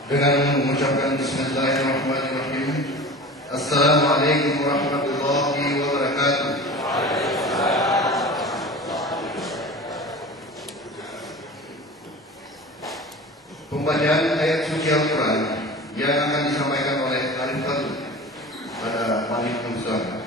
dengan mengucapkan Bismillahirrahmanirrahim. Assalamualaikum warahmatullahi wabarakatuh. Pembacaan ayat suci Al-Quran yang akan disampaikan oleh Arif Fadil pada malam Musa.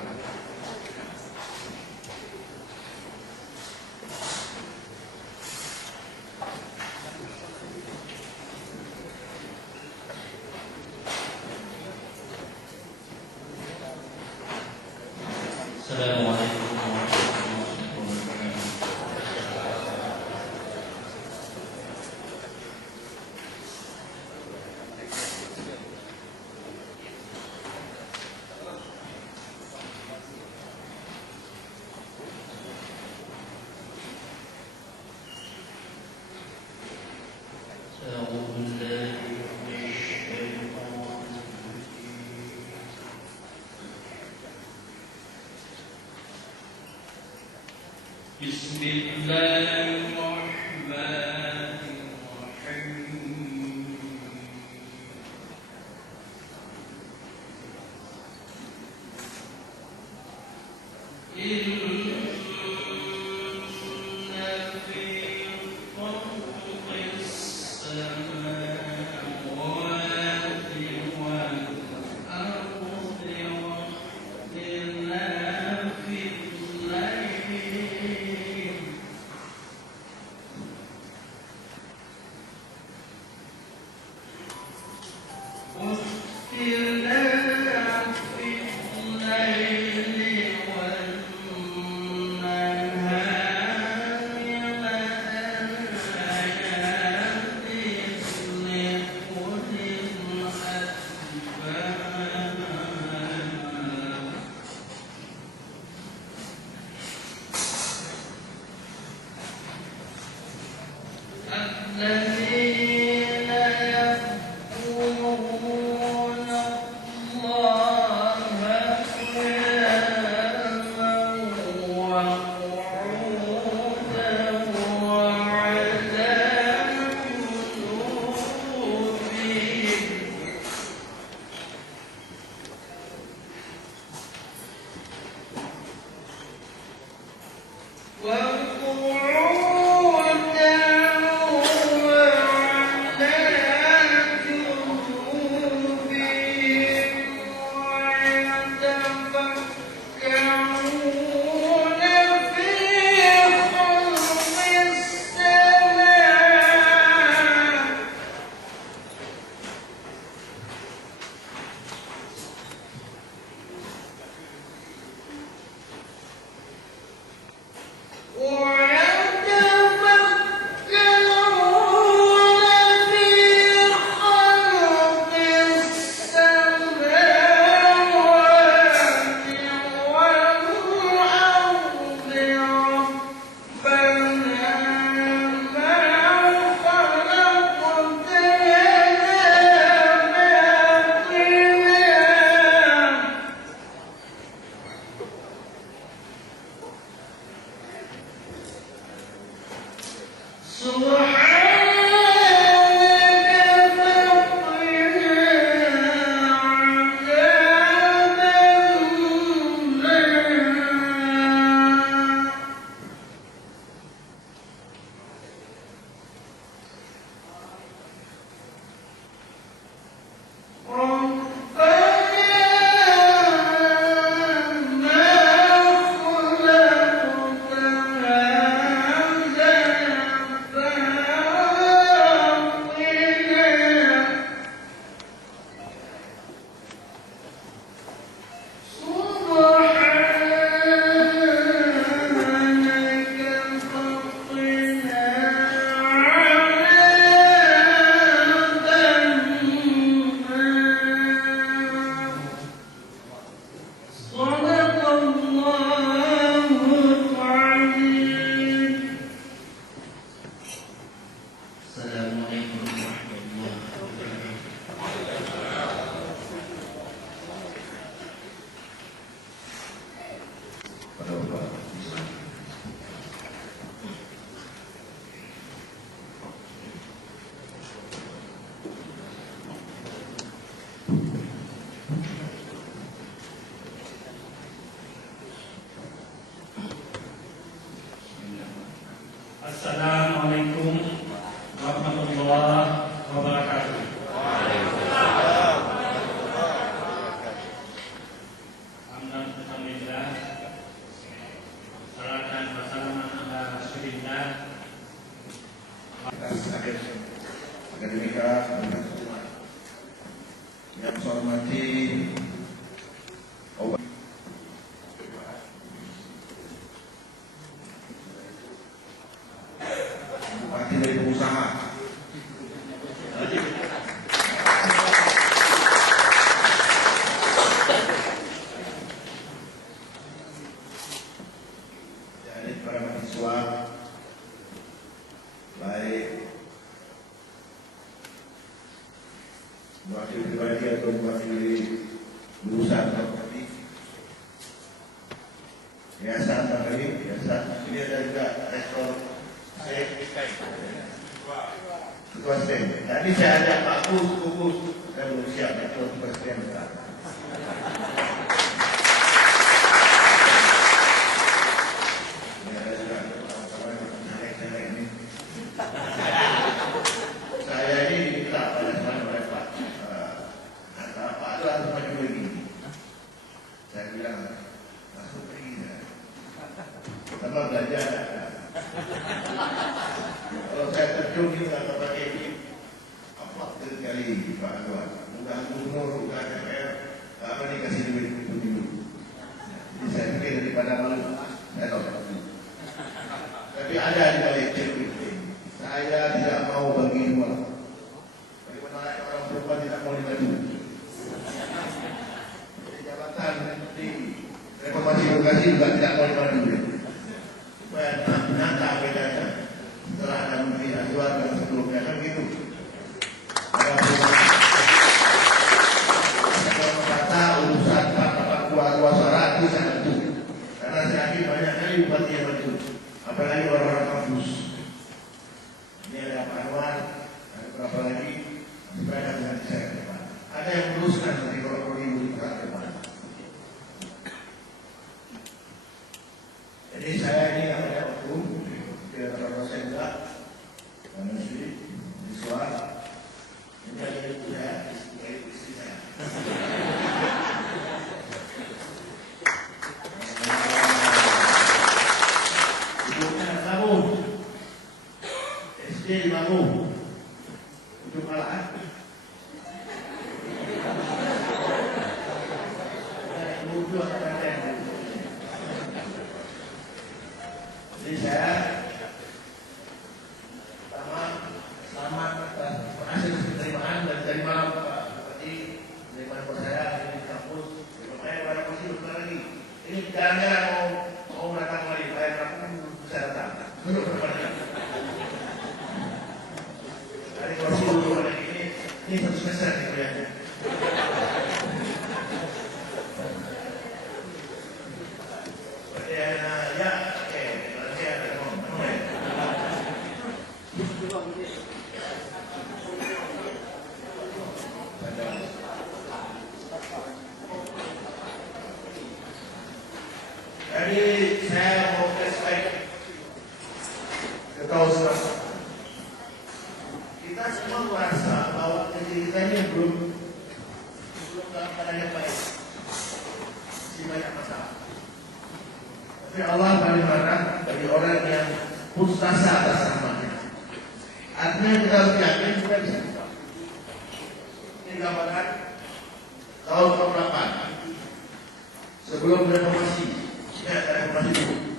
mewakili pribadi atau mewakili urusan properti. Yayasan Bangkali, yayasan ini ada juga rektor Ketua STEM. Tadi saya ajak Pak Kus, saya belum siap rektor Ketua STEM. Sama belajar. Kalau saya terjun di dalam pakai ini, apa terkali Pak Anwar, bukan gubernur, bukan DPR, apa dikasih duit dulu. Jadi saya pikir daripada malu, saya tahu. Tapi ada di balik cermin. Saya tidak mau bagi uang. Bagaimana orang perempuan tidak mau dibagi? Jabatan di reformasi birokrasi juga tidak mau dibagi duit. Nyata bedanya setelah ada Menteri Azwar dan sebelumnya kan gitu. Kalau kata urusan Papua suara itu saya bantu, karena saya yakin banyak kali bupati yang bantu, apalagi orang-orang kampus. Ini ada Pak Anwar, ada berapa lagi, supaya ada nanti saya ke depan. Ada yang meluruskan nanti kalau perlu dibuka ke depan. Jadi saya ini yang ada waktu dia terasa enggak manusia siswa ini ada ibu saya, istri saya. Ibunya Lampung, SD di Lampung, ujung Kalaan. Ibu dua kabupaten. Jadi saya selamat atas hasil penerimaan dan dari mana Pak Bupati, dari mana saya ini di kampus, makanya pada posisi bukan lagi. Ini jarang-jarang mau datang lagi, saya pun bisa datang. Duduk kepada dari kursi dulu lagi ini satu semester nih kuliahnya. Ya. Jadi saya mau flashback ke tahun 90. Kita semua merasa bahwa kita ini belum dalam keadaan yang baik, masih banyak masalah. Tapi Allah paling marah bagi orang yang putus asa atas rahmatnya. Artinya kita harus yakin kita bisa buka. Ini gambaran tahun 48 sebelum reformasi. Ya, reformasi dulu.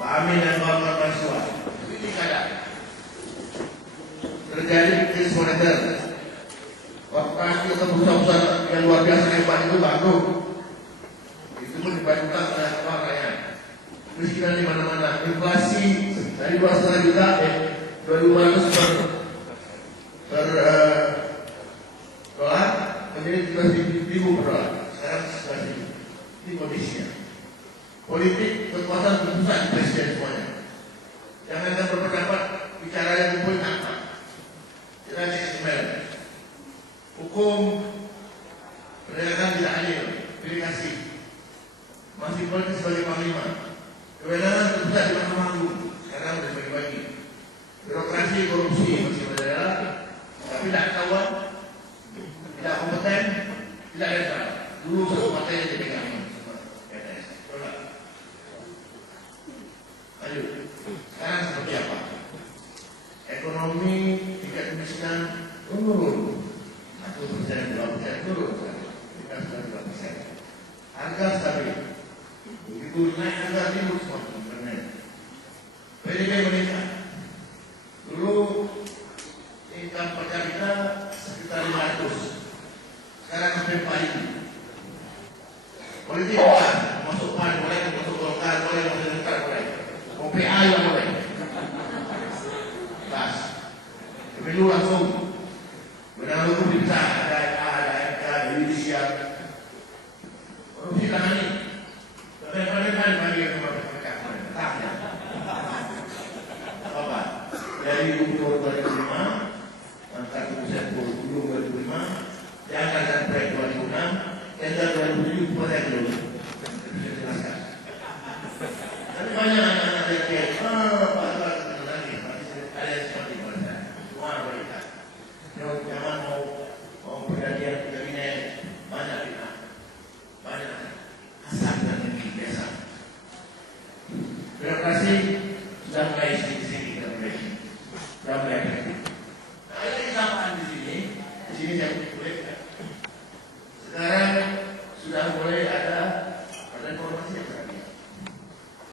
Pak Amin dan kawan-kawan mahasiswa ini keadaan terjadi krisis moneter. Operasi atau pusat-pusat yang luar biasa hebat itu Bandung. Itu pun dibantukan oleh orang rakyat. Kemiskinan di mana-mana, inflasi dari 2,5 juta 2.500 per dolar menjadi 13.000 per dolar. Sekarang 11.000. Ini kondisinya. Politik kekuasaan berpusat di presiden semuanya. Jangan ada berpendapat bicara yang kumpul apa. Kita eksperimen. Hukum perdagangan tidak adil, pilih kasih. Masih politik sebagai panglima. Kewenangan terpusat di Mahkamah Agung. Sekarang sudah bagi-bagi. Birokrasi korupsi masih berjalan, tapi tidak kawan, tidak kompeten, tidak netral. Dulu satu partai yang dipegang. Lanjut. Sekarang seperti apa? Ekonomi tingkat kemiskinan menurun. 1%, 2% turun. Tingkat 2%. Harga stabil. Begitu naik harga ribut semua. PDB meningkat. Dulu income per kapita sekitar 500. Sekarang sampai 4.000. Politik bukan masuk PAN boleh, masuk Golkar boleh, masuk Demokrat boleh. Mau PA juga boleh. Pas. Pemilu langsung. Benar perlu dipisah, ada MA, ada MK, ada judisial. Korupsi tangani. Kadang-kadang bagi yang memperkaya. Tanya. Apa? Dari Gubernur 2005, angkat Pusat Gubernur 2005, diangkat sampai 2006, tender 2007 pada dulu. Bisa jelaskan. Tapi banyak anak-anak yang kayak, Pak Tuan lagi, ada yang seperti mereka. Semua mereka. Kalau zaman mau pergantian kabinet, banyak kita. Banyak. Asal dan yang biasa. Birokrasi sudah mulai sedikit-sedikit kita mulai. Sudah mulai. Nah, ada kesamaan di sini. Di sini saya tulis.